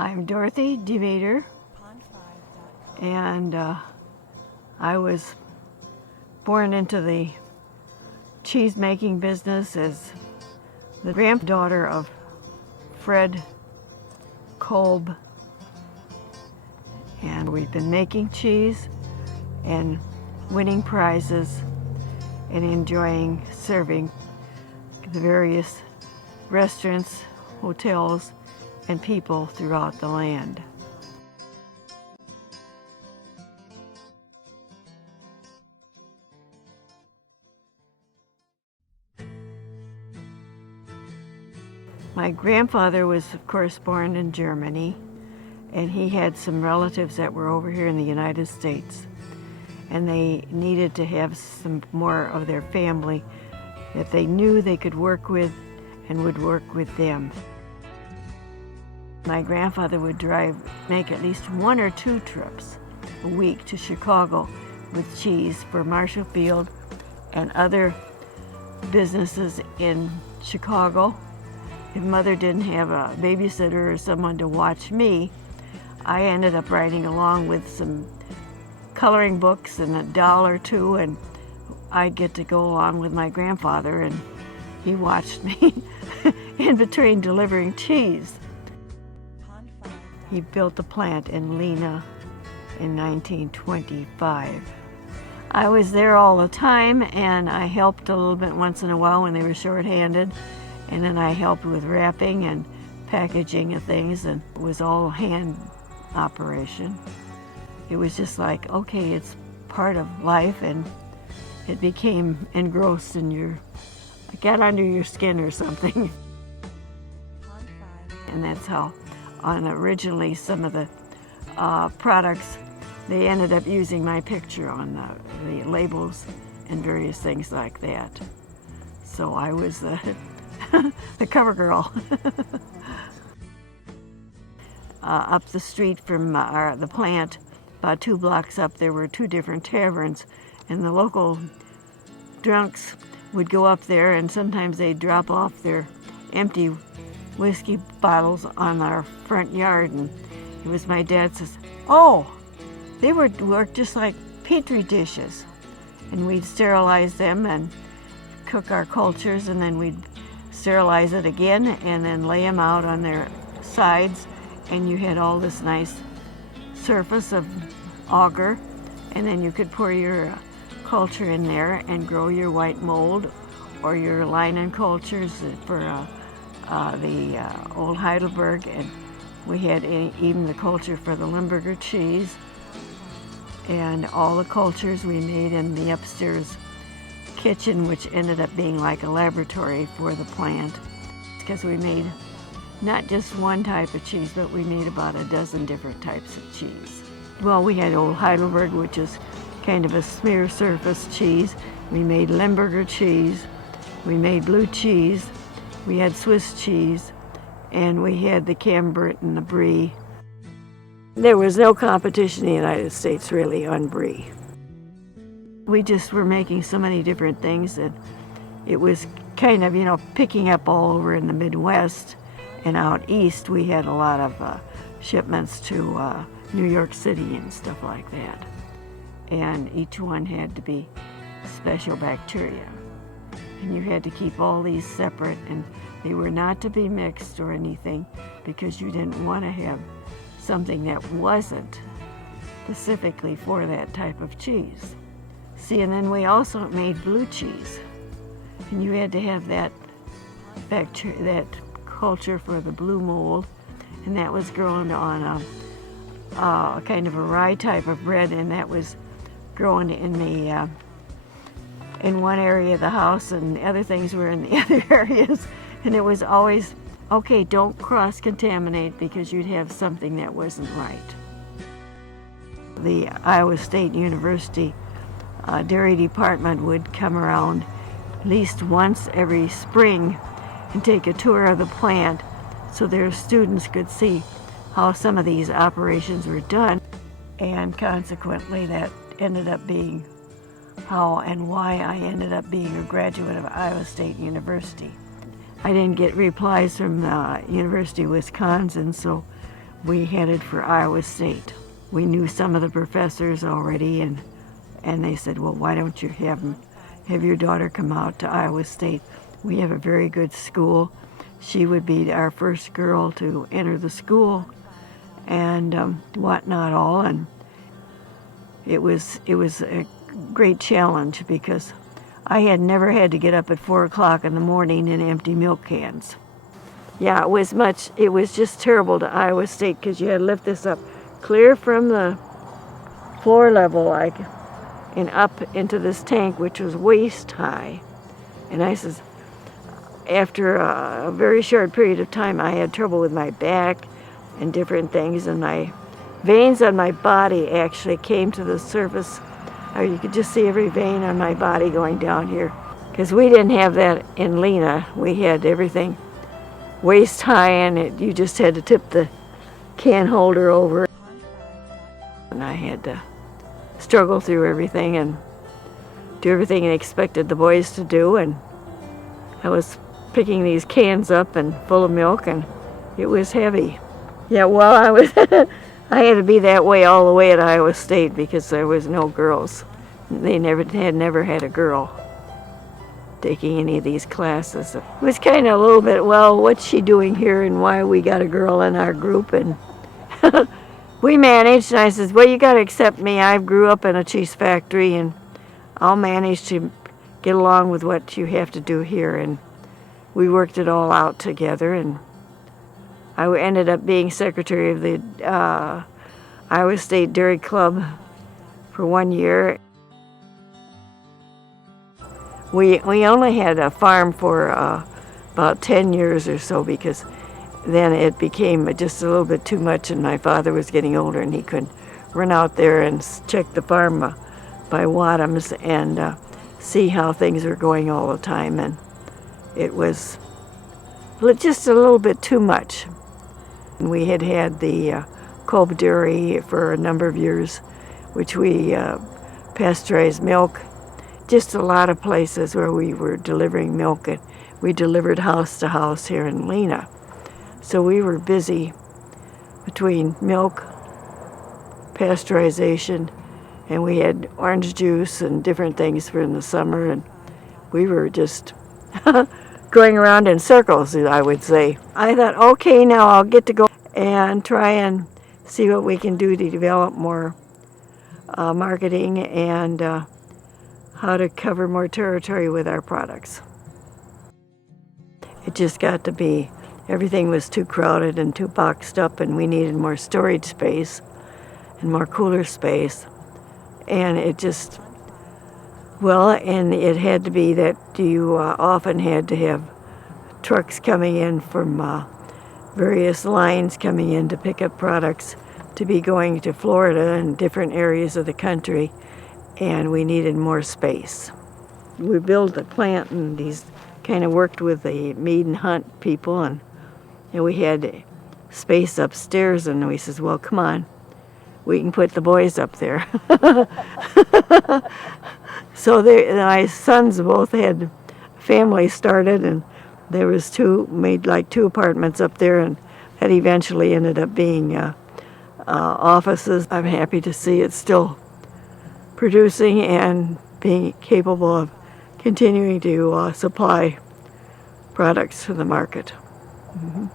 I'm Dorothy Demeter, and I was born into the cheese making business as the granddaughter of Fred Kolb, and we've been making cheese and winning prizes and enjoying serving the various restaurants, hotels, and people throughout the land. My grandfather was, of course, born in Germany, and he had some relatives that were over here in the United States, and they needed to have some more of their family that they knew they could work with and would work with them. My grandfather would make at least 1 or 2 trips a week to Chicago with cheese for Marshall Field and other businesses in Chicago. If Mother didn't have a babysitter or someone to watch me, I ended up riding along with some coloring books and a doll or two, and I'd get to go along with my grandfather, and he watched me in between delivering cheese. He built the plant in Lena in 1925. I was there all the time, and I helped a little bit once in a while when they were short-handed, and then I helped with wrapping and packaging of things, and it was all hand operation. It was just like, okay, it's part of life, and it became engrossed in it got under your skin or something. And that's how, originally some of the products, they ended up using my picture on the labels and various things like that. So I was the cover girl. Up the street from the plant, about 2 blocks up, there were 2 different taverns, and the local drunks would go up there, and sometimes they'd drop off their empty whiskey bottles on our front yard, and it was my dad says, "Oh, they would work just like petri dishes," and we'd sterilize them and cook our cultures, and then we'd sterilize it again and then lay them out on their sides, and you had all this nice surface of agar, and then you could pour your culture in there and grow your white mold or your linen cultures for the old Heidelberg, and we had even the culture for the Limburger cheese, and all the cultures we made in the upstairs kitchen, which ended up being like a laboratory for the plant, because we made not just one type of cheese, but we made about a dozen different types of cheese. Well, we had old Heidelberg, which is kind of a smear surface cheese. We made Limburger cheese. We made blue cheese. We had Swiss cheese, and we had the Camembert and the Brie. There was no competition in the United States really on Brie. We just were making so many different things that it was kind of, picking up all over in the Midwest, and out east we had a lot of shipments to New York City and stuff like that. And each one had to be special bacteria. And you had to keep all these separate, and they were not to be mixed or anything, because you didn't want to have something that wasn't specifically for that type of cheese. See, and then we also made blue cheese, and you had to have that bacteria, that culture for the blue mold, and that was grown on a kind of a rye type of bread, and that was grown in one area of the house, and the other things were in the other areas, and it was always, okay, don't cross-contaminate, because you'd have something that wasn't right. The Iowa State University dairy department would come around at least once every spring and take a tour of the plant so their students could see how some of these operations were done, and consequently that ended up being how and why I ended up being a graduate of Iowa State University. I didn't get replies from the University of Wisconsin, so we headed for Iowa State. We knew some of the professors already, and they said, well, why don't you have your daughter come out to Iowa State? We have a very good school. She would be our first girl to enter the school, and whatnot all. And it was a great challenge because I had never had to get up at 4 o'clock in the morning and empty milk cans. Yeah, it was just terrible to Iowa State because you had to lift this up clear from the floor level, and up into this tank, which was waist high. And I says, after a very short period of time, I had trouble with my back and different things, and my veins on my body actually came to the surface. You could just see every vein on my body going down here. Because we didn't have that in Lena. We had everything waist high, and you just had to tip the can holder over. And I had to struggle through everything and do everything I expected the boys to do. And I was picking these cans up and full of milk, and it was heavy. Yeah, well, I had to be that way all the way at Iowa State because there was no girls. They never had a girl taking any of these classes. It was kind of a little bit, well, what's she doing here and why we got a girl in our group? And we managed, and I said, well, you got to accept me. I grew up in a cheese factory, and I'll manage to get along with what you have to do here. And we worked it all out together, and I ended up being secretary of the Iowa State Dairy Club for 1 year. We only had a farm for about 10 years or so, because then it became just a little bit too much, and my father was getting older and he couldn't run out there and check the farm by Wadhams and see how things were going all the time. And it was just a little bit too much. We had the Kolb dairy for a number of years, which we pasteurized milk. Just a lot of places where we were delivering milk, and we delivered house to house here in Lena. So we were busy between milk, pasteurization, and we had orange juice and different things for in the summer, and we were just going around in circles, I would say. I thought, okay, now I'll get to go and try and see what we can do to develop more marketing and how to cover more territory with our products. It just got to be, everything was too crowded and too boxed up, and we needed more storage space and more cooler space. And it just, well, and it had to be that you often had to have trucks coming in from various lines coming in to pick up products to be going to Florida and different areas of the country, and we needed more space. We built the plant, and these kind of worked with the Mead and Hunt people, and we had space upstairs, and we says, well, come on, we can put the boys up there. So my sons both had families started, and there was made like two apartments up there, and that eventually ended up being offices. I'm happy to see it's still producing and being capable of continuing to supply products to the market. Mm-hmm.